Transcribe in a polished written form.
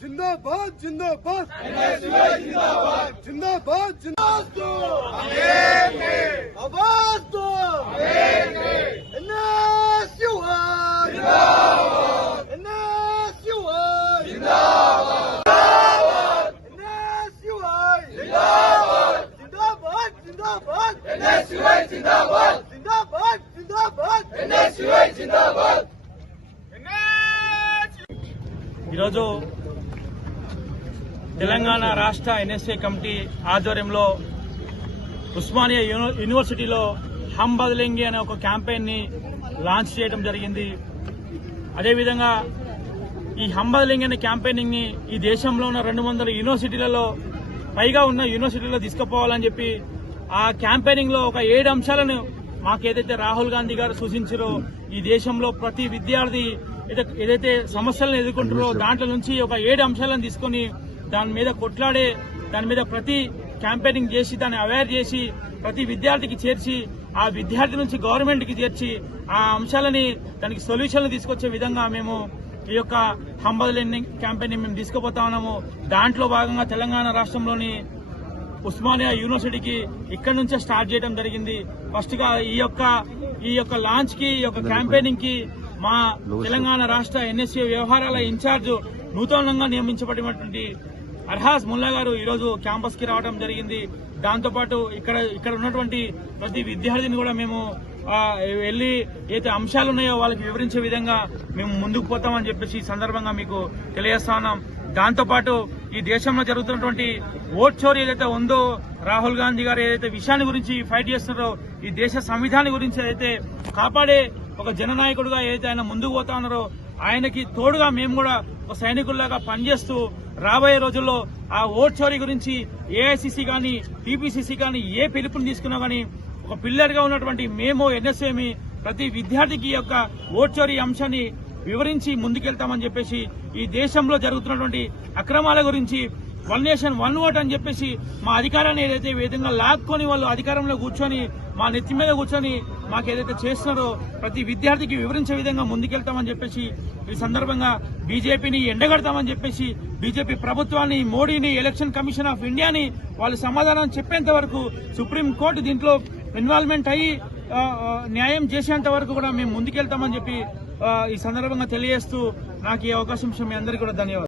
जिंदाबाद जिंदाबाद जिंदाबाद जिंदाबाद आवाज दो ఈరోజు తెలంగాణ రాష్ట్ర ఎన్ఎస్ఏ కమిటీ ఆధ్వర్యంలో ఉస్మానియా యూనివర్సిటీలో హమ్ బదలేంగే అనే ఒక క్యాంపెయిన్ ని లాంచ్ చేయడం జరిగింది. అదేవిధంగా ఈ హమ్ బదలేంగే అనే క్యాంపెయినింగ్ ని ఈ దేశంలో ఉన్న 200 యూనివర్సిటీలలో పైగా ఉన్న యూనివర్సిటీలో తీసుకుపోవాలని చెప్పి ఆ క్యాంపెయినింగ్ లో ఒక 7 అంశాలను మాకేదైతే రాహుల్ గాంధీ గారు సూచించారో ఈ దేశంలో ప్రతి విద్యార్థి ఏదైతే సమస్యలను ఎదుర్కొంటారో దాంట్లో నుంచి ఒక 7 అంశాలను తీసుకుని దాని మీద కొట్లాడే దాని మీద ప్రతి క్యాంపెయినింగ్ చేసి దాన్ని అవేర్ చేసి ప్రతి విద్యార్థికి చేర్చి ఆ విద్యార్థి నుంచి గవర్నమెంట్ కి చేర్చి ఆ అంశాలని దానికి సొల్యూషన్లు తీసుకొచ్చే విధంగా మేము ఈ యొక్క హమ్ బదలేంగే క్యాంపెయిన్ మేము తీసుకుపోతా ఉన్నాము. దాంట్లో భాగంగా తెలంగాణ రాష్ట్రంలోని ఉస్మానియా యూనివర్సిటీకి ఇక్కడ నుంచే స్టార్ట్ చేయడం జరిగింది. ఫస్ట్ గా ఈ యొక్క లాంచ్ కి ఈ యొక్క క్యాంపెయినింగ్ కి మా తెలంగాణ రాష్ట్ర ఎన్ఎస్ఏ వ్యవహారాల ఇన్ఛార్జ్ నూతనంగా నియమించబడినటువంటి అర్హాస్ ముల్లా గారు ఈరోజు క్యాంపస్ కి రావడం జరిగింది. దాంతోపాటు ఇక్కడ ఉన్నటువంటి ప్రతి విద్యార్థిని కూడా మేము వెళ్లి ఏదైతే అంశాలు ఉన్నాయో వాళ్ళకి వివరించే విధంగా మేము ముందుకు పోతామని చెప్పేసి ఈ సందర్భంగా మీకు తెలియజేస్తా ఉన్నాం. దాంతోపాటు ఈ దేశంలో జరుగుతున్నటువంటి ఓట్ చోరీ ఏదైతే ఉందో రాహుల్ గాంధీ గారు ఏదైతే విషయాన్ని గురించి ఫైట్ చేస్తున్నారో ఈ దేశ సంవిధానం గురించి ఏదైతే కాపాడే ఒక జననాయకుడిగా ఏదైతే ఆయన ముందుకు పోతా ఉన్నారో ఆయనకి తోడుగా మేము కూడా ఒక సైనికుల్లాగా పనిచేస్తూ రాబోయే రోజుల్లో ఆ ఓట్ చోరీ గురించి ఏఐసిసి కానీ టీపీసీసీ కానీ ఏ పిలుపుని తీసుకున్నా కానీ ఒక పిల్లర్ గా ఉన్నటువంటి మేము ఎన్ఎస్ఏమి ప్రతి విద్యార్థికి యొక్క ఓట్ చోరీ అంశాన్ని వివరించి ముందుకెళ్తామని చెప్పేసి ఈ దేశంలో జరుగుతున్నటువంటి అక్రమాల గురించి 1 నేషన్ 1 ఓట్ అని చెప్పేసి మా అధికారాన్ని ఏదైతే విధంగా లాక్కొని వాళ్ళు అధికారంలో కూర్చొని మా నెత్తి మీద కూర్చొని మాకు ఏదైతే చేస్తున్నారో ప్రతి విద్యార్థికి వివరించే విధంగా ముందుకెళ్తామని చెప్పేసి ఈ సందర్భంగా బీజేపీని ఎండగడతామని చెప్పేసి బీజేపీ ప్రభుత్వాన్ని మోడీని ఎలక్షన్ కమిషన్ ఆఫ్ ఇండియాని వాళ్ళు సమాధానం చెప్పేంత వరకు సుప్రీంకోర్టు దీంట్లో ఇన్వాల్వ్మెంట్ అయ్యి న్యాయం చేసేంత వరకు కూడా మేము ముందుకెళ్తామని చెప్పి ఈ సందర్భంగా తెలియజేస్తూ నాకు ఈ అవకాశం మీ అందరికీ కూడా ధన్యవాదాలు.